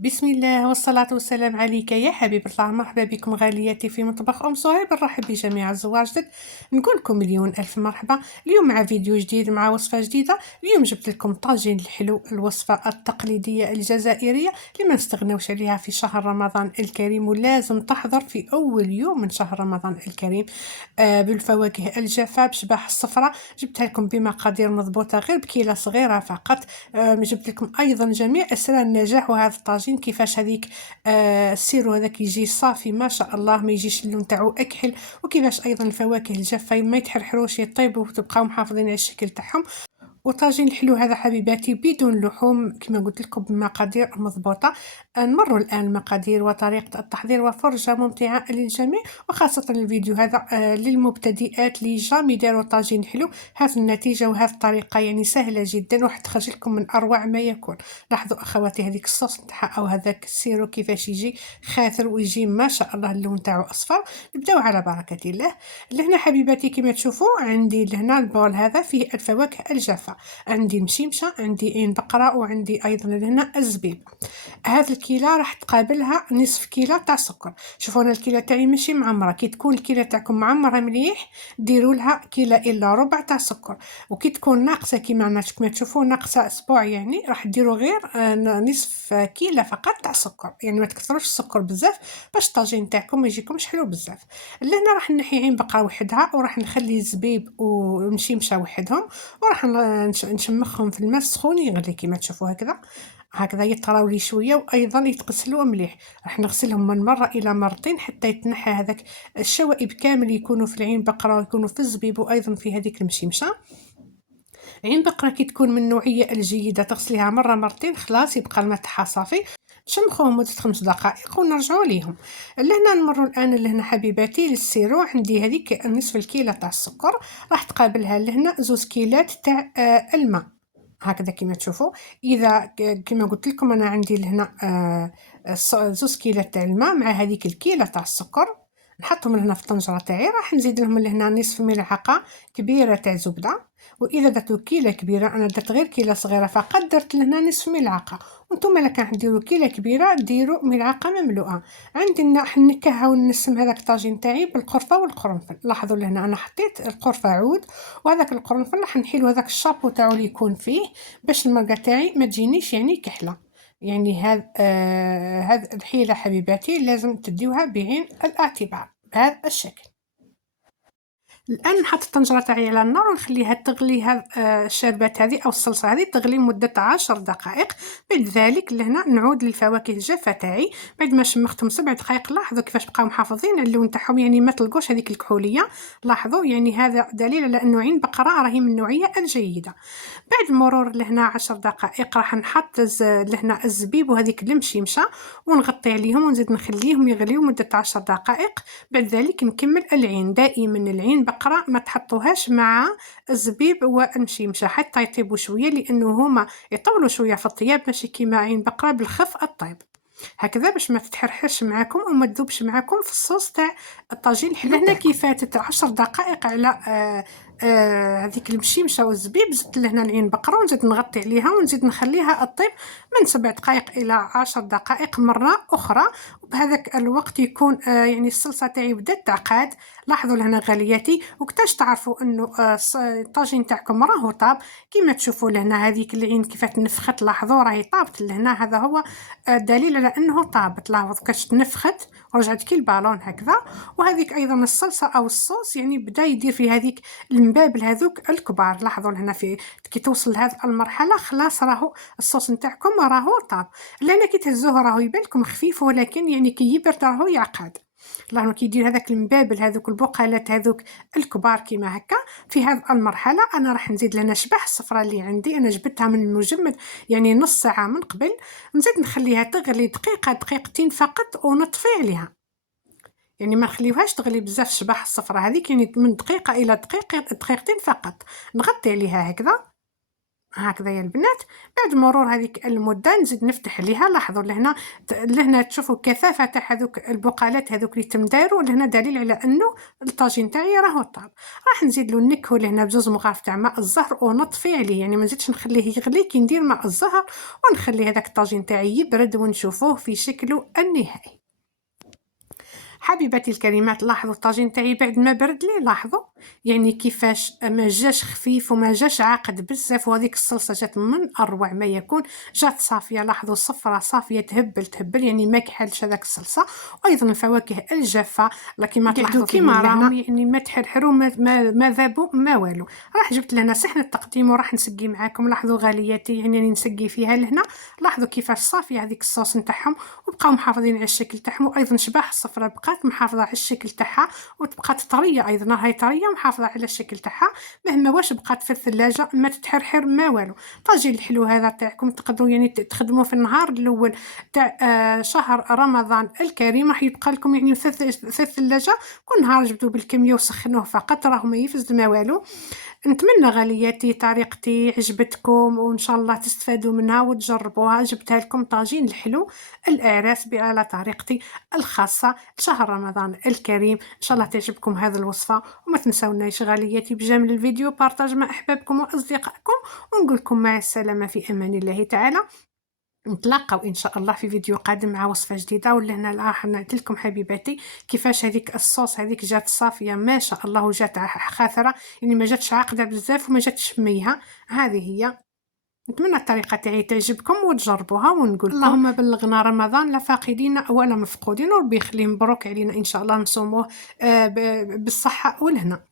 بسم الله والصلاة والسلام عليك يا حبيب الله. مرحبا بكم غالياتي في مطبخ أم صهيب. نرحب بجميع الزوار جدد، نقول لكم مليون ألف مرحبا. اليوم مع فيديو جديد مع وصفة جديدة. اليوم جبت لكم طاجين الحلو، الوصفة التقليدية الجزائرية اللي ما نستغنوش عليها في شهر رمضان الكريم، ولازم تحضر في أول يوم من شهر رمضان الكريم. بالفواكه الجافة بشباح الصفراء. جبتها لكم بمقادير مضبوطة، غير بكيلة صغيرة فقط. جبت لكم ايضا جميع اسرار النجاح وهذا الطاجين، كيفاش هذيك السيرو هذاك يجي صافي ما شاء الله، ما يجيش اللون تاعو اكحل، وكيفاش ايضا الفواكه الجافه ما يتحرحروش، يطيبوا وتبقاو محافظين على الشكل تاعهم. وطاجين الحلو هذا حبيباتي بدون لحوم كما قلت لكم بمقادير مضبوطه. نمر الان المقادير وطريقه التحضير وفرجه ممتعه للجميع، وخاصه الفيديو هذا للمبتدئات اللي جامي داروا طاجين حلو. هذه النتيجه وهذه الطريقه يعني سهله جدا وراح تخرج لكم من اروع ما يكون. لاحظوا اخواتي هذيك الصوص نتاعها او هذاك السيرو كيفاش يجي خاثر ويجي ما شاء الله اللون تاعو اصفر. نبداو على بركه الله. لهنا حبيباتي كما تشوفوا عندي لهنا البول هذا فيه الفواكه الجافه، عندي مشيمشه، عندي عين بقره، وعندي ايضا هنا الزبيب. هذه الكيله راح تقابلها نصف كيله تاع سكر. شوفوا انا الكيله تاعي ماشي معمره، كي تكون الكيله تاعكم معمره مليح ديروا لها كيله الا ربع تاع سكر، وكي تكون ناقصه كيما تشوفوا ناقصه اسبوع يعني راح ديروا غير نصف كيله فقط تاع سكر. يعني ما تكثروش السكر بزاف باش الطاجين تاعكم ما يجيكمش حلو بزاف. لهنا راح نحي عين بقره وحدها، وراح نخلي الزبيب ومشيمشه وحدهم، وراح نشمخهم في الماء السخون يغلي كما تشوفوا هكذا. هكذا يطراو لي شويه، وايضا يتغسلوا مليح. راح نغسلهم من مره الى مرتين حتى يتنحى هذاك الشوائب كامل، يكونوا في العين بقره ويكونوا في الزبيب وايضا في هذيك المشيمشه. عين بقره كي تكون من النوعيه الجيده تغسليها مره مرتين خلاص يبقى الماء تاعها صافي. نشمخوهم مده 5 دقائق ونرجعوا ليهم. لهنا نمروا الان لهنا حبيباتي للسيرو. عندي هذيك نصف الكيله تاع السكر، راح تقابلها لهنا 2 كيلات تاع الماء هكذا كما تشوفوا. اذا كما قلت لكم انا عندي لهنا 2 كيلات تاع الماء مع هذيك الكيله تاع السكر. نحطهم لهنا في الطنجره تاعي، راح نزيد لهم لهنا نصف ملعقه كبيره تاع زبده. واذا درتو كيله كبيره، انا درت غير كيله صغيره فقط، درت لهنا نصف ملعقه. وانتم الا كان ديروا كيله كبيره ديروا ملعقه مملوءه. عندنا راح نكهو ونسم هذاك الطاجين تاعي بالقرفه والقرنفل. لاحظوا لهنا انا حطيت القرفه عود، وهذاك القرنفل راح نحيلو هذاك الشابو تاعو اللي يكون فيه باش المرقه تاعي ما تجينيش يعني كحله. يعني هذا الحيله حبيباتي لازم تديوها بعين الاعتبار بهذا الشكل. الان نحط الطنجره تاعي على النار ونخليها تغلي. هذه الشربات هذه او الصلصه هذه تغلي مده 10 دقائق. بعد ذلك لهنا نعود للفواكه الجافه تاعي بعد ما شمختهم 7 دقائق. لاحظوا كيفاش بقاو محافظين على اللون تاعهم، يعني ما تلقوش هذيك الكحوليه. لاحظوا يعني هذا دليل على انه عين بقره راهي من النوعيه الجيده. بعد مرور لهنا 10 دقائق راح نحط لهنا الزبيب وهذيك المشيمشه ونغطي عليهم ونزيد نخليهم يغليو مده 10 دقائق. بعد ذلك نكمل العين. دائما العين بقرة ما تحطوهاش مع الزبيب والمشيمشة حتى يطيبوا شوية، لأنه هما يطولوا شوية في الطياب ماشي كيما عين بقرة بالخف الطيب هكذا، باش ما تتحرحش معاكم وما تذوبش معاكم في الصوص تاع الطاجين الحلو. هنا كي فاتت 10 دقائق على هذيك المشيمشه والزبيب، زدت لهنا العين بقره ونزيد نغطي عليها ونزيد نخليها تطيب من 7 دقائق الى 10 دقائق مره اخرى. وبهذاك الوقت يكون يعني الصلصه تاعي بدات تعقد. لاحظوا لهنا غالياتي، وكتاش تعرفوا انه الطاجين تاعكم راهو طاب. كيما تشوفوا لهنا هذيك العين كيفاش تنفخت، لاحظوا راهي طابت لهنا. هذا هو دليل على انه طابت. لاحظوا كاش تنفخت ورجعت كي البالون هكذا. وهذيك ايضا الصلصه او الصوص يعني بدا يدير في هذيك المبابل هذوك الكبار. لاحظوا هنا في كي توصل لهذه المرحله خلاص راهو الصوص نتاعكم راهو طاب. لهنا كي تهزوه راهو يبان لكم خفيف، ولكن يعني كي يبرد راهو يعقد. لاحظوا كي يدير هذاك المبابل هذوك البقالات هذوك الكبار كيما هكا. في هذه المرحله انا راح نزيد لنا شبح الصفراء اللي عندي انا جبتها من المجمد يعني نص ساعه من قبل. نزيد نخليها تغلي دقيقه دقيقتين فقط ونطفي عليها. يعني ما نخليوهاش تغلي بزاف شبح الصفراء هذيك، يعني من دقيقه الى دقيقتين فقط نغطي عليها هكذا. هكذا يا البنات. بعد مرور هذيك المده نزيد نفتح عليها. لاحظوا لهنا تشوفوا كثافه تاع هذوك البقالات هذوك اللي تم داروا، لهنا دليل على انه الطاجين تاعي راهو طاب. راح نزيد له نكهو لهنا بجوج مغارف تاع ماء الزهر ونطفي عليه، يعني ما نزيدش نخليه يغلي كي ندير ماء الزهر، ونخلي هذاك الطاجين تاعي يبرد ونشوفوه في شكله النهائي. حبيباتي الكريمات، لاحظوا الطاجين تاعي بعد ما برد لي، لاحظوا يعني كيفاش ما جاش خفيف وما جاش عاقد بزاف، وهذيك الصلصه جات من اروع ما يكون، جات صافيه. لاحظوا الصفرة صافيه تهبل يعني ما كحلش هذاك الصلصه. وايضا الفواكه الجافه لكن ما تلاحظوا كيما راهم يعني ما تحرحروا ما ذابوا ما والو. راح جبت لهنا صحن التقديم وراح نسقي معاكم. لاحظوا غالياتي يعني راني نسقي فيها لهنا. لاحظوا كيفاش صافيه هذيك الصوص نتاعهم وبقاو محافظين على الشكل تاعهم. وايضا شباح الصفرة بقات محافظه على الشكل تاعها وتبقات طريه، ايضا راهي طريه محافظه على الشكل تاعها مهما واش بقات في الثلاجه ما تتحرحر ما والو. طاجين الحلو هذا تاعكم تقدروا يعني تخدموه في النهار الاول تاع شهر رمضان الكريم، راح يبقى لكم يعني في الثلاجه كل نهار جبدوه بالكميه وسخنوه فقط، راه ما يفسد ما والو. نتمنى غالياتي طريقتي عجبتكم وان شاء الله تستفادوا منها وتجربوها. جبتها لكم طاجين الحلو الاعراس على طريقتي الخاصه لشهر رمضان الكريم. ان شاء الله تعجبكم هذه الوصفه، وما تنسوناش غالياتي بجمل الفيديو بارطاج مع احبابكم واصدقائكم، ونقول لكم مع السلامه في امان الله تعالى. نتلاقاو ان شاء الله في فيديو قادم مع وصفه جديده. ولهنا راح نعطيلكم حبيباتي كيفاش هذيك الصوص هذيك جات صافيه ما شاء الله، وجات خاثره يعني ما جاتش عاقده بزاف وما جاتش ميها. هذه هي. نتمنى الطريقه تاعي تعجبكم وتجربوها، ونقول اللهم بلغنا رمضان لا فاقدين ولا مفقودين، وربي يخليه مبروك علينا ان شاء الله نصوموه بالصحه والهنا.